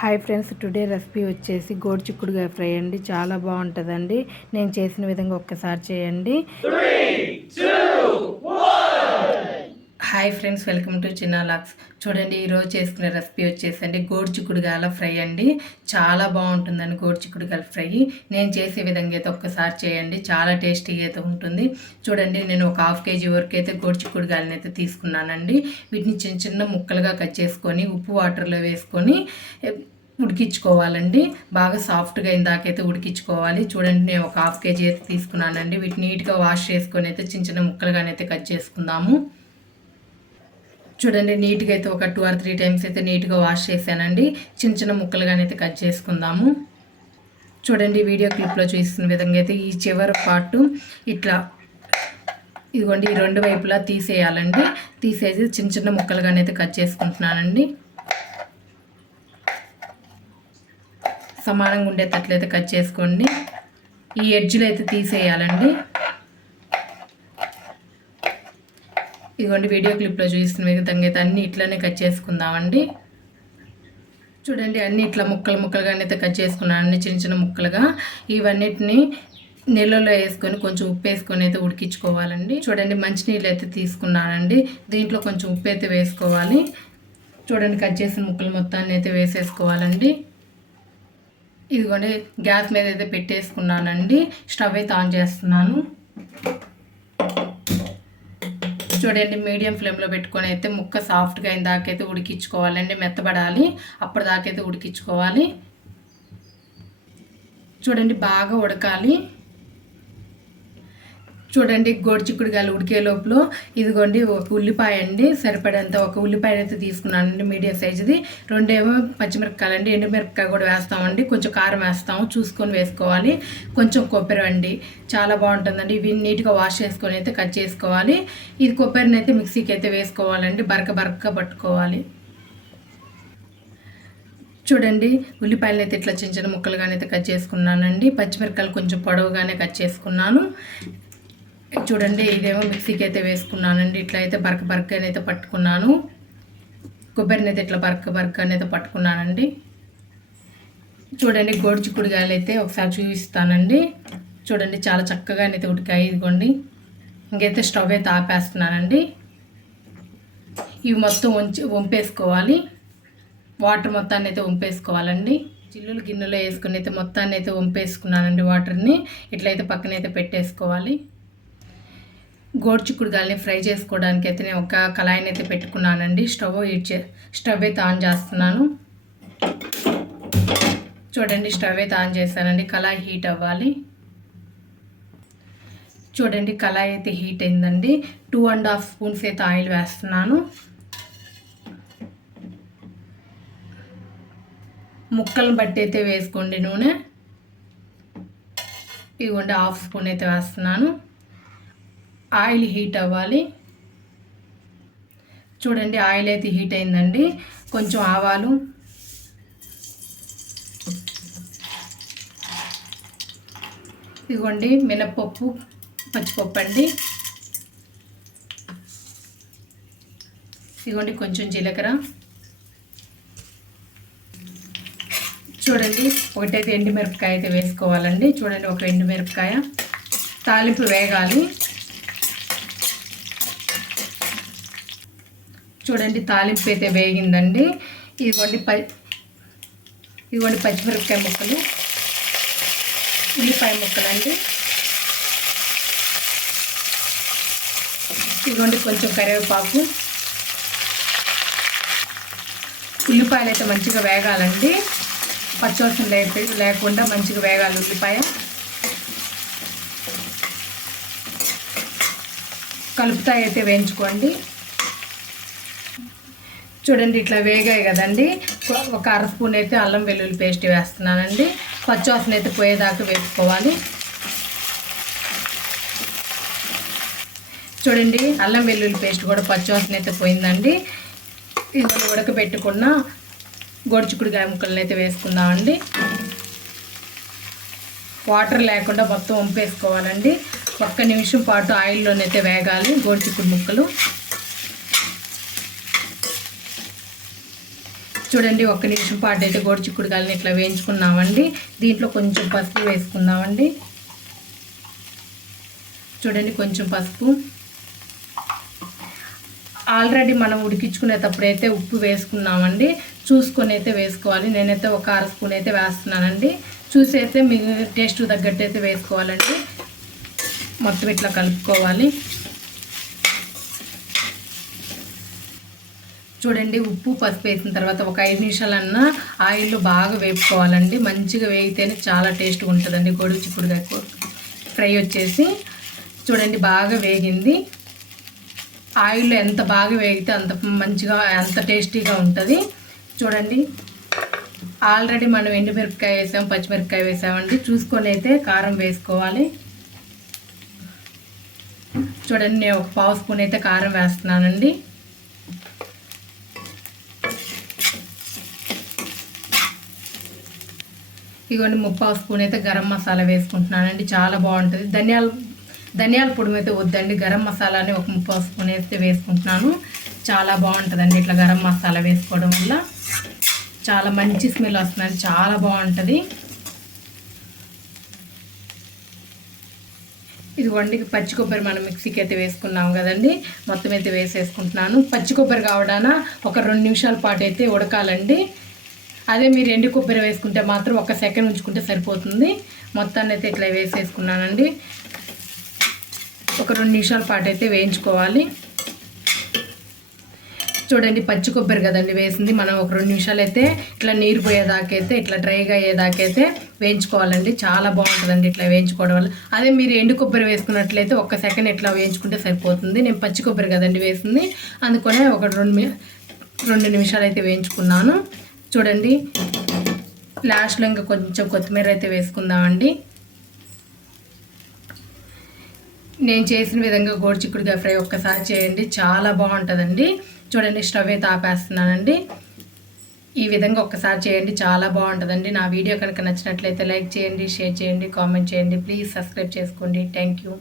Hi friends today recipe వచ్చేసి గోడు చిక్కుడుగా fry అండి. చాలా బాగుంటుందండి. నేను చేసిన విధంగా ఒక్కసారి చేయండి. హాయ్ ఫ్రెండ్స్ వెల్కమ్ టు చిన్న లాక్స్. చూడండి ఈరోజు చేసుకునే రెసిపీ వచ్చేసి అండి ఫ్రై అండి. చాలా బాగుంటుందండి గోడు ఫ్రై. నేను చేసే విధంగా అయితే ఒక్కసారి చేయండి చాలా టేస్టీగా అయితే ఉంటుంది. చూడండి నేను ఒక హాఫ్ కేజీ వరకు అయితే గోడు అయితే తీసుకున్నానండి. వీటిని చిన్న చిన్న ముక్కలుగా కట్ చేసుకొని ఉప్పు వాటర్లో వేసుకొని ఉడికించుకోవాలండి. బాగా సాఫ్ట్గా ఇందాకైతే ఉడికించుకోవాలి. చూడండి నేను ఒక హాఫ్ కేజీ అయితే తీసుకున్నానండి. వీటిని నీట్గా వాష్ చేసుకొని అయితే చిన్న చిన్న ముక్కలుగానైతే కట్ చేసుకుందాము. చూడండి నీట్గా అయితే ఒక టూ ఆర్ త్రీ టైమ్స్ అయితే నీట్గా వాష్ చేశానండి. చిన్న చిన్న ముక్కలుగానైతే కట్ చేసుకుందాము. చూడండి వీడియో క్లిప్లో చూస్తున్న విధంగా అయితే ఈ చివరి పార్ట్ ఇట్లా ఇదిగోండి ఈ రెండు వైపులా తీసేయాలండి. తీసేసి చిన్న చిన్న ముక్కలుగానైతే కట్ చేసుకుంటున్నానండి. సమానంగా ఉండేటట్లయితే కట్ చేసుకోండి. ఈ ఎడ్జ్లు అయితే తీసేయాలండి. ఇదిగోండి వీడియో క్లిప్లో చూస్తున్న విధంగా అయితే అన్నీ ఇట్లానే కట్ చేసుకుందామండి. చూడండి అన్ని ఇట్లా ముక్కలు ముక్కలుగానే అయితే కట్ చేసుకున్నాను అన్ని చిన్న చిన్న ముక్కలుగా. ఇవన్నిటిని నీళ్ళలో వేసుకొని కొంచెం ఉప్పు వేసుకొని అయితే ఉడికించుకోవాలండి. చూడండి మంచినీళ్ళు అయితే తీసుకున్నానండి. దీంట్లో కొంచెం ఉప్పు అయితే వేసుకోవాలి. చూడండి కట్ చేసిన ముక్కలు మొత్తాన్ని అయితే వేసేసుకోవాలండి. ఇదిగోండి గ్యాస్ మీద అయితే పెట్టేసుకున్నానండి. స్టవ్ అయితే ఆన్ చేస్తున్నాను. చూడండి మీడియం ఫ్లేమ్లో పెట్టుకొని అయితే ముక్క సాఫ్ట్గా అయిన దాకైతే ఉడికించుకోవాలండి మెత్తబడాలి. అప్పుడు దాకైతే ఉడికించుకోవాలి. చూడండి బాగా ఉడకాలి. చూడండి గోడు చిక్కుడుగాయలు ఉడికే లోపల ఇదిగోండి ఒక ఉల్లిపాయ అండి సరిపడేంత ఒక ఉల్లిపాయ అయితే తీసుకున్నానండి మీడియం సైజుది. రెండేమో పచ్చిమిరపకాయలు అండి ఎండుమిరపకాయ కూడా వేస్తామండి కొంచెం కారం వేస్తాము చూసుకొని వేసుకోవాలి. కొంచెం కొబ్బరి అండి చాలా బాగుంటుందండి. ఇవి నీట్గా వాష్ చేసుకొని అయితే కట్ చేసుకోవాలి. ఇది కొబ్బరిని అయితే మిక్సీకి అయితే వేసుకోవాలండి బరక బరక పట్టుకోవాలి. చూడండి ఉల్లిపాయలు అయితే ఇట్లా చిన్న చిన్న ముక్కలుగానైతే కట్ చేసుకున్నానండి. పచ్చిమిరపకాయలు కొంచెం పొడవుగానే కట్ చేసుకున్నాను. చూడండి ఇదేమో మిక్సీకి అయితే వేసుకున్నానండి. ఇట్లా అయితే బరక బరక అయితే పట్టుకున్నాను. కొబ్బరిని అయితే ఇట్లా బరక బరక అయితే పట్టుకున్నానండి. చూడండి గోడు చిక్కుడుగాయలు అయితే ఒకసారి చూపిస్తానండి. చూడండి చాలా చక్కగా అయితే ఉడికాయి ఇదిగోండి. ఇంకైతే స్టవ్ అయితే ఆపేస్తున్నానండి. ఇవి మొత్తం వంచి వంపేసుకోవాలి. వాటర్ మొత్తాన్ని అయితే వంపేసుకోవాలండి. చిల్లులు గిన్నెలో వేసుకుని అయితే మొత్తాన్ని అయితే వంపేసుకున్నానండి వాటర్ని. ఇట్లయితే పక్కన అయితే పెట్టేసుకోవాలి. గోడు చిక్కుడుగాయలని ఫ్రై చేసుకోవడానికి అయితే నేను ఒక కళాయిని అయితే పెట్టుకున్నానండి. స్టవ్ చే స్టవ్ అయితే ఆన్ చేస్తున్నాను. చూడండి స్టవ్ అయితే ఆన్ చేశానండి. కళాయి హీట్ అవ్వాలి. చూడండి కళాయి అయితే హీట్ అయిందండి. టూ అండ్ హాఫ్ స్పూన్స్ అయితే ఆయిల్ వేస్తున్నాను. ముక్కలను బట్టి అయితే వేసుకోండి నూనె. ఇదిగోండి హాఫ్ స్పూన్ అయితే వేస్తున్నాను. ఆయిల్ హీట్ అవ్వాలి. చూడండి ఆయిల్ అయితే హీట్ అయిందండి. కొంచెం ఆవాలు. ఇదిగోండి మినప్పప్పు పచ్చిపప్పు అండి. ఇదిగోండి కొంచెం జీలకర్ర. చూడండి ఒకటైతే ఎండుమిరపకాయ అయితే వేసుకోవాలండి. చూడండి ఒక ఎండుమిరపకాయ. తాలింపు వేగాలి. చూడండి తాలింపు అయితే వేగిందండి. ఇదిగోండి ప ఇదిగోండి పచ్చిమిరపకాయ ముక్కలు. ఉల్లిపాయ ముక్కలండి. ఇదిగోండి కొంచెం కరివేపాకు. ఉల్లిపాయలు అయితే మంచిగా వేగాలండి. పచ్చివాసన లేక లేకుండా మంచిగా వేగాలి ఉల్లిపాయ. కలుపుతాయి అయితే వేయించుకోండి. చూడండి ఇట్లా వేగాయి కదండి. ఒక అర స్పూన్ అయితే అల్లం వెల్లుల్లి పేస్ట్ వేస్తున్నానండి. పచ్చివాసన అయితే పోయేదాకా వేసుకోవాలి. చూడండి అల్లం వెల్లుల్లి పేస్ట్ కూడా పచ్చివాసన అయితే పోయిందండి. ఇందులో ఉడకబెట్టుకున్న గొడుచుకుడికాయ ముక్కలను అయితే వేసుకుందామండి. వాటర్ లేకుండా మొత్తం వంపేసుకోవాలండి. ఒక్క నిమిషం పాటు ఆయిల్లోనైతే వేగాలి గోడిచిక్కుడు ముక్కలు. చూడండి ఒక్క నిమిషం పాటు అయితే చిక్కుడు చిక్కుడుకాయలని ఇట్లా వేయించుకున్నామండి. దీంట్లో కొంచెం పసుపు వేసుకుందామండి. చూడండి కొంచెం పసుపు. ఆల్రెడీ మనం ఉడికించుకునేటప్పుడు అయితే ఉప్పు వేసుకున్నామండి. చూసుకొని అయితే వేసుకోవాలి. నేనైతే ఒక అర స్పూన్ అయితే వేస్తున్నానండి. చూసి అయితే మీ టేస్ట్ తగ్గట్టు అయితే వేసుకోవాలండి. మొత్తం ఇట్లా కలుపుకోవాలి. చూడండి ఉప్పు పసుపు వేసిన తర్వాత ఒక ఐదు నిమిషాలన్నా ఆయిల్ బాగా వేపుకోవాలండి. మంచిగా వేగితేనే చాలా టేస్ట్గా ఉంటుందండి గొడుగు చిక్కుడుకాయ ఫ్రై వచ్చేసి చూడండి బాగా వేగింది. ఆయిల్ ఎంత బాగా వేగితే అంత మంచిగా అంత టేస్టీగా ఉంటుంది. చూడండి ఆల్రెడీ మనం ఎండుమిరపకాయ వేసాం పచ్చిమిరపకాయ వేసామండి. చూసుకొని అయితే కారం వేసుకోవాలి. చూడండి నేను ఒక పావు స్పూన్ అయితే కారం వేస్తున్నానండి. ఇదిగోండి ముప్పావు స్పూన్ అయితే గరం మసాలా వేసుకుంటున్నానండి చాలా బాగుంటుంది. ధనియాల ధనియాల పొడి అయితే వద్దండి గరం మసాలాని ఒక ముప్పావు స్పూన్ అయితే వేసుకుంటున్నాను. చాలా బాగుంటుందండి ఇట్లా గరం మసాలా వేసుకోవడం వల్ల. చాలా మంచి స్మెల్ వస్తుందండి చాలా బాగుంటుంది. ఇదిగోండి పచ్చి కొబ్బరి మనం మిక్సీకి అయితే వేసుకున్నాం కదండి మొత్తం అయితే వేసేసుకుంటున్నాను. పచ్చి కొబ్బరి కావడాన ఒక రెండు నిమిషాల పాటు అయితే ఉడకాలండి. అదే మీరు ఎండు కొబ్బరి వేసుకుంటే మాత్రం ఒక సెకండ్ ఉంచుకుంటే సరిపోతుంది. మొత్తాన్ని అయితే ఇట్లా వేసేసుకున్నానండి. ఒక రెండు నిమిషాల పాటు అయితే వేయించుకోవాలి. చూడండి పచ్చి కొబ్బరి కదండి వేసింది. మనం ఒక రెండు నిమిషాలు అయితే ఇట్లా నీరు పోయేదాకైతే ఇట్లా డ్రైగా అయ్యేదాకైతే వేయించుకోవాలండి. చాలా బాగుంటుందండి ఇట్లా వేయించుకోవడం వల్ల. అదే మీరు ఎండు కొబ్బరి వేసుకున్నట్లయితే ఒక సెకండ్ ఇట్లా వేయించుకుంటే సరిపోతుంది. నేను పచ్చి కొబ్బరి కదండి వేసింది. అందుకనే ఒక రెండు రెండు నిమిషాలు అయితే వేయించుకున్నాను. చూడండి. లాస్ట్లో ఇంకా కొంచెం కొత్తిమీర అయితే వేసుకుందామండి. నేను చేసిన విధంగా గోడుచిక్కుడుగా ఫ్రై ఒక్కసారి చేయండి. చాలా బాగుంటుందండి. చూడండి స్టవ్ అయితే ఆపేస్తున్నానండి. ఈ విధంగా ఒక్కసారి చేయండి. చాలా బాగుంటుందండి. నా వీడియో కనుక నచ్చినట్లయితే లైక్ చేయండి షేర్ చేయండి కామెంట్ చేయండి. ప్లీజ్ సబ్స్క్రైబ్ చేసుకోండి. Thank you.